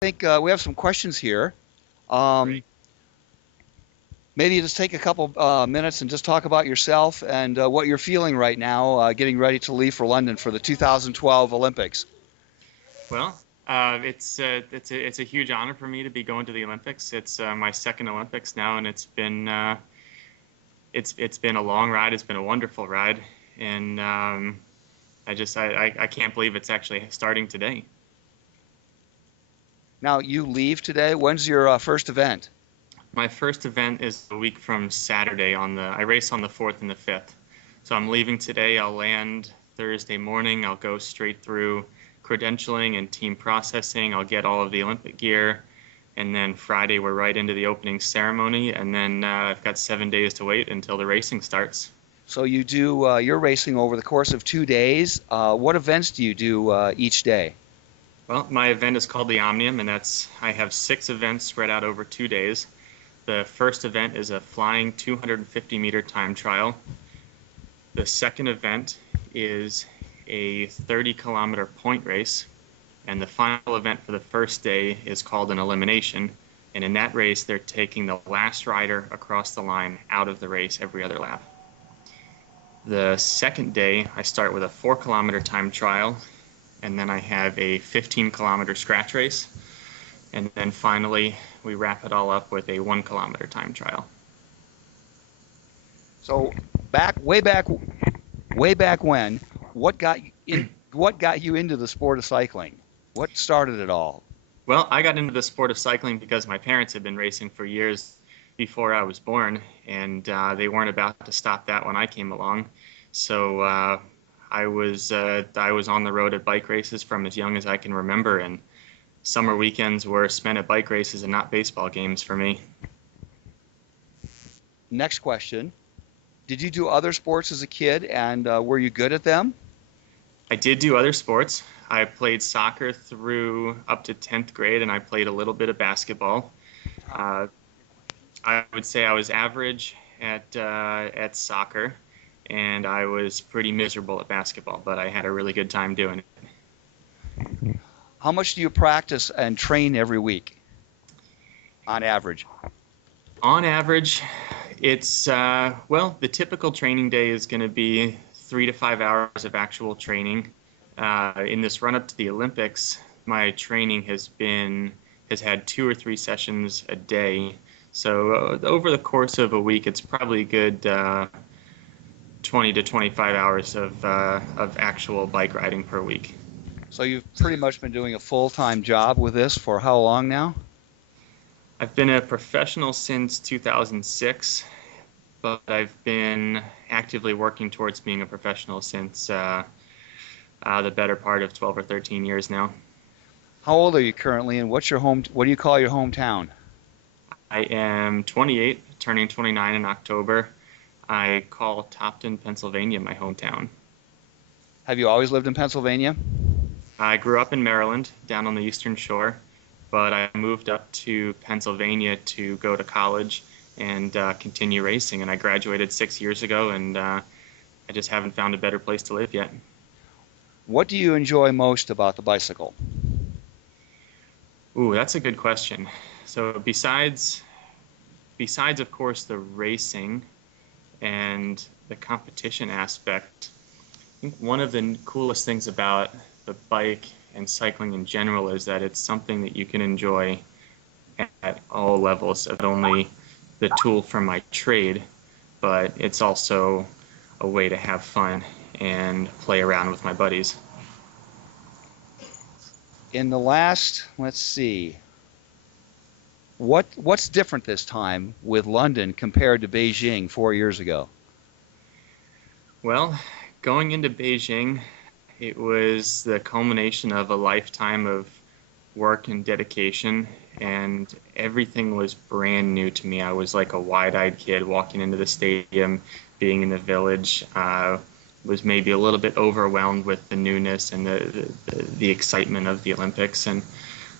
think we have some questions here. Um, Great. maybe just take a couple minutes and just talk about yourself and what you're feeling right now, getting ready to leave for London for the 2012 Olympics. Well, it's a huge honor for me to be going to the Olympics. It's my second Olympics now, and it's been a long ride. It's been a wonderful ride, and I can't believe it's actually starting today. Now, you leave today. When's your first event? My first event is a week from Saturday. I race on the 4th and the 5th, so I'm leaving today. I'll land Thursday morning. I'll go straight through credentialing and team processing. I'll get all of the Olympic gear. And then Friday, we're right into the opening ceremony. And then I've got 7 days to wait until the racing starts. So you do you're racing over the course of 2 days. What events do you do each day? Well, my event is called the Omnium, and I have 6 events spread out over 2 days. The first event is a flying 250-meter time trial. The second event is a 30-kilometer point race. And the final event for the first day is called an elimination. And in that race, they're taking the last rider across the line out of the race every other lap. The second day, I start with a 4-kilometer time trial, and then I have a 15-kilometer scratch race. And then finally, we wrap it all up with a 1-kilometer time trial. So way back when, what got you into the sport of cycling? What started it all? Well, I got into the sport of cycling because my parents had been racing for years before I was born, and they weren't about to stop that when I came along. So I was on the road at bike races from as young as I can remember, and summer weekends were spent at bike races and not baseball games for me. Next question. Did you do other sports as a kid, and were you good at them? I did do other sports. I played soccer through up to 10th grade, and I played a little bit of basketball. Uh, I would say I was average at soccer, and I was pretty miserable at basketball, but I had a really good time doing it. How much do you practice and train every week on average? On average, well, the typical training day is going to be 3 to 5 hours of actual training. In this run up to the Olympics, my training has had 2 or 3 sessions a day. So over the course of a week, it's probably a good 20 to 25 hours of actual bike riding per week. So you've pretty much been doing a full-time job with this for how long now? I've been a professional since 2006, but I've been actively working towards being a professional since the better part of 12 or 13 years now. How old are you currently, and what do you call your hometown? I am 28, turning 29 in October. I call Topton, Pennsylvania, my hometown. Have you always lived in Pennsylvania? I grew up in Maryland, down on the Eastern Shore, but I moved up to Pennsylvania to go to college and continue racing. And I graduated 6 years ago, and I just haven't found a better place to live yet. What do you enjoy most about the bicycle? Ooh, that's a good question. So besides of course the racing and the competition aspect, I think one of the coolest things about the bike and cycling in general is that it's something that you can enjoy at all levels of not only the tool for my trade, but it's also a way to have fun and play around with my buddies. In the last, let's see, what's different this time with London compared to Beijing 4 years ago? Well, going into Beijing, it was the culmination of a lifetime of work and dedication, and everything was brand new to me. I was like a wide-eyed kid walking into the stadium, being in the village. Was maybe a little bit overwhelmed with the newness and the excitement of the Olympics. And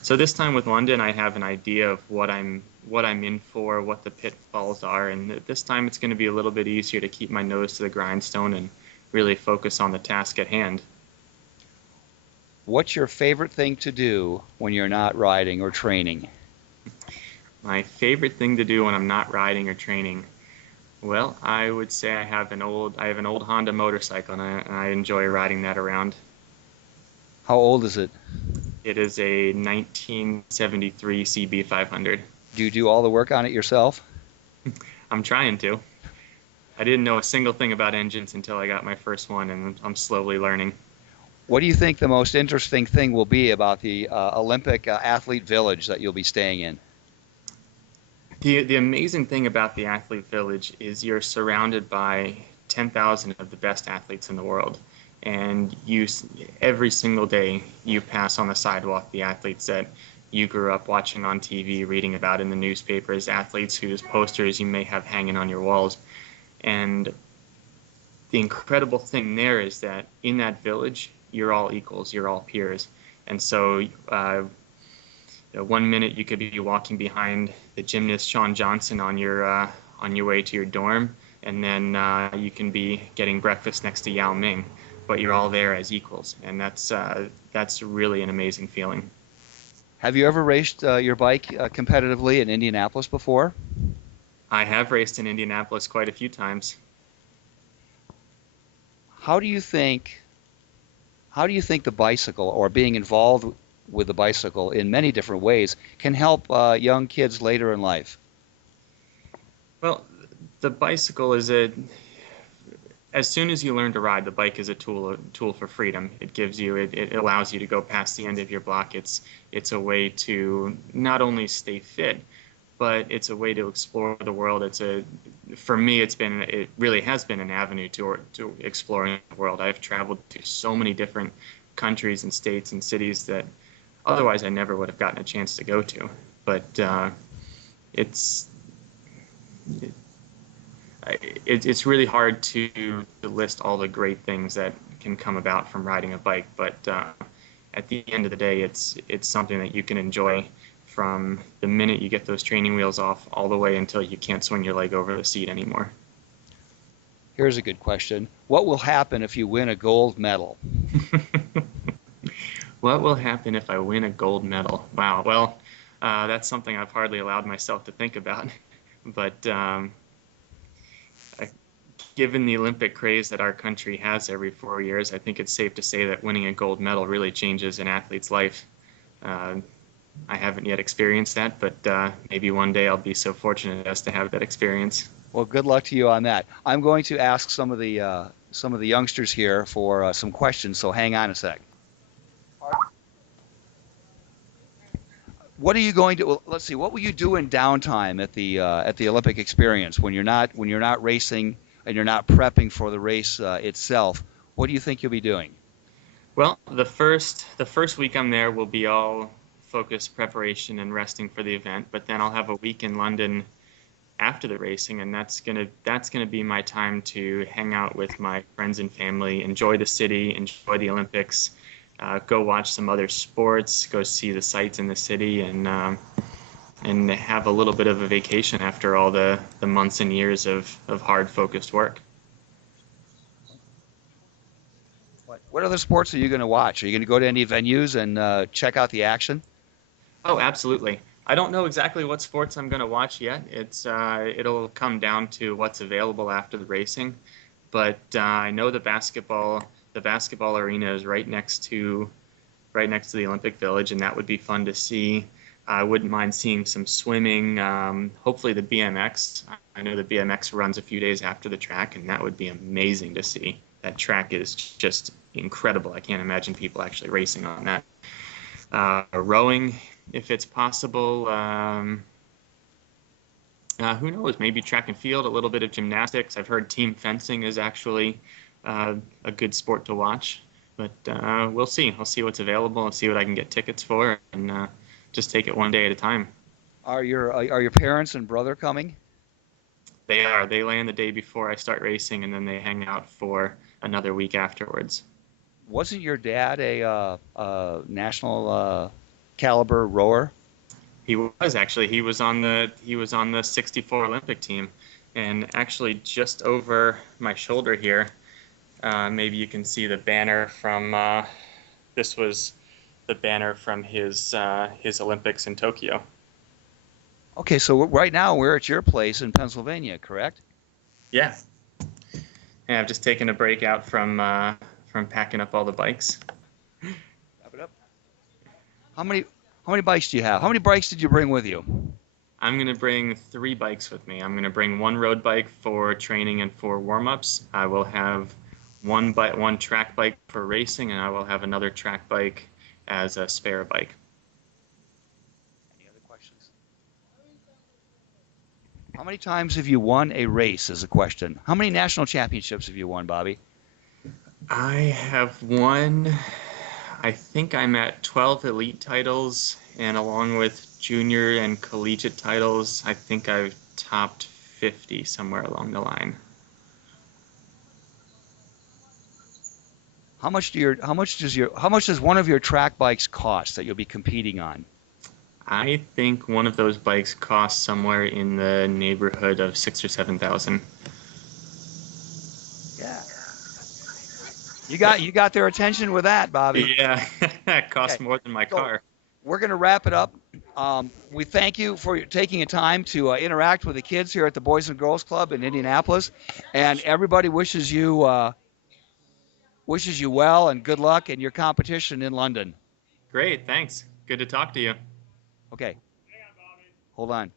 so this time with London, I have an idea of what I'm in for, what the pitfalls are, and this time it's going to be a little bit easier to keep my nose to the grindstone and really focus on the task at hand. What's your favorite thing to do when you're not riding or training? My favorite thing to do when I'm not riding or training. Well, I would say I have an old Honda motorcycle, and I enjoy riding that around. How old is it? It is a 1973 CB500. Do you do all the work on it yourself? I'm trying to. I didn't know a single thing about engines until I got my first one, and I'm slowly learning. What do you think the most interesting thing will be about the Olympic Athlete Village that you'll be staying in? The amazing thing about the Athlete Village is you're surrounded by 10,000 of the best athletes in the world, and every single day you pass on the sidewalk the athletes that you grew up watching on TV, reading about in the newspapers, athletes whose posters you may have hanging on your walls. And the incredible thing there is that in that village, you're all equals, you're all peers. And so one minute you could be walking behind the gymnast Shawn Johnson on your way to your dorm, and then you can be getting breakfast next to Yao Ming, but you're all there as equals, and that's really an amazing feeling. Have you ever raced your bike competitively in Indianapolis before? I have raced in Indianapolis quite a few times. How do you think the bicycle, or being involved with the bicycle in many different ways, can help young kids later in life? Well, the bicycle as soon as you learn to ride, the bike is a tool for freedom. It allows you to go past the end of your block. It's a way to not only stay fit, but it's a way to explore the world. For me, it really has been an avenue to exploring the world. I've traveled to so many different countries and states and cities that otherwise I never would have gotten a chance to go to. But it's really hard to list all the great things that can come about from riding a bike. But at the end of the day, it's something that you can enjoy from the minute you get those training wheels off all the way until you can't swing your leg over the seat anymore. Here's a good question. What will happen if you win a gold medal? What will happen if I win a gold medal? Wow. Well, that's something I've hardly allowed myself to think about. But given the Olympic craze that our country has every 4 years, I think it's safe to say that winning a gold medal really changes an athlete's life. I haven't yet experienced that, but maybe one day I'll be so fortunate as to have that experience. Well, good luck to you on that. I'm going to ask some of the youngsters here for some questions, so hang on a sec. What are you going to? Well, let's see. What will you do in downtime at the Olympic experience when you're not racing and you're not prepping for the race itself? What do you think you'll be doing? Well, the first week I'm there will be all focused preparation and resting for the event, but then I'll have a week in London after the racing, and that's gonna be my time to hang out with my friends and family, enjoy the city, enjoy the Olympics, go watch some other sports, go see the sights in the city, and have a little bit of a vacation after all the months and years of hard focused work. What other sports are you going to watch? Are you going to go to any venues and check out the action? Oh, absolutely. I don't know exactly what sports I'm going to watch yet. It'll come down to what's available after the racing, but I know the basketball arena is right next to the Olympic Village, and that would be fun to see. I wouldn't mind seeing some swimming. Hopefully the BMX. I know the BMX runs a few days after the track, and that would be amazing to see. That track is just incredible. I can't imagine people actually racing on that. Rowing, if it's possible. Who knows? Maybe track and field, a little bit of gymnastics. I've heard team fencing is actually a good sport to watch. But we'll see. I'll see what's available and see what I can get tickets for, and just take it one day at a time. Are your parents and brother coming? They are. They land the day before I start racing, and then they hang out for another week afterwards. Wasn't your dad a national caliber rower? He was actually. He was on the '64 Olympic team, and actually just over my shoulder here, maybe you can see the banner from. This was the banner from his Olympics in Tokyo. Okay, so right now we're at your place in Pennsylvania, correct? Yeah. Yeah, I've just taken a break out from packing up all the bikes. Wrap it up. How many bikes do you have? How many bikes did you bring with you? I'm going to bring 3 bikes with me. I'm going to bring 1 road bike for training and for warm-ups. I will have one track bike for racing, and I will have another track bike as a spare bike. Any other questions? How many times have you won a race is a question. How many national championships have you won, Bobby? I have won, I think I'm at 12 elite titles, and along with junior and collegiate titles, I think I've topped 50 somewhere along the line. How much does one of your track bikes cost that you'll be competing on? I think one of those bikes costs somewhere in the neighborhood of 6,000 or 7,000. Yeah. You got their attention with that, Bobby. Yeah, it costs Okay. more than my car. We're going to wrap it up. We thank you for taking a time to interact with the kids here at the Boys and Girls Club in Indianapolis, and everybody wishes you well and good luck in your competition in London. Great, thanks. Good to talk to you. Okay. Hold on.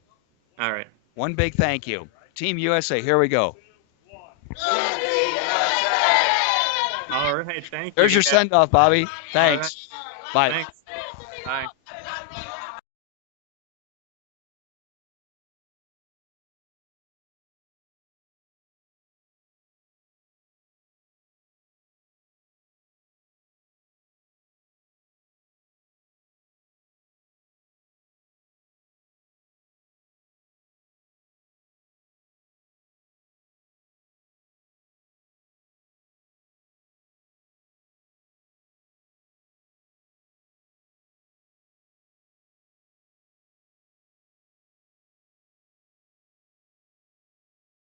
All right. One big thank you. Team USA, here we go. All right, thank you. There's your send-off, Bobby. Thanks. Right. Bye. Thanks. Bye.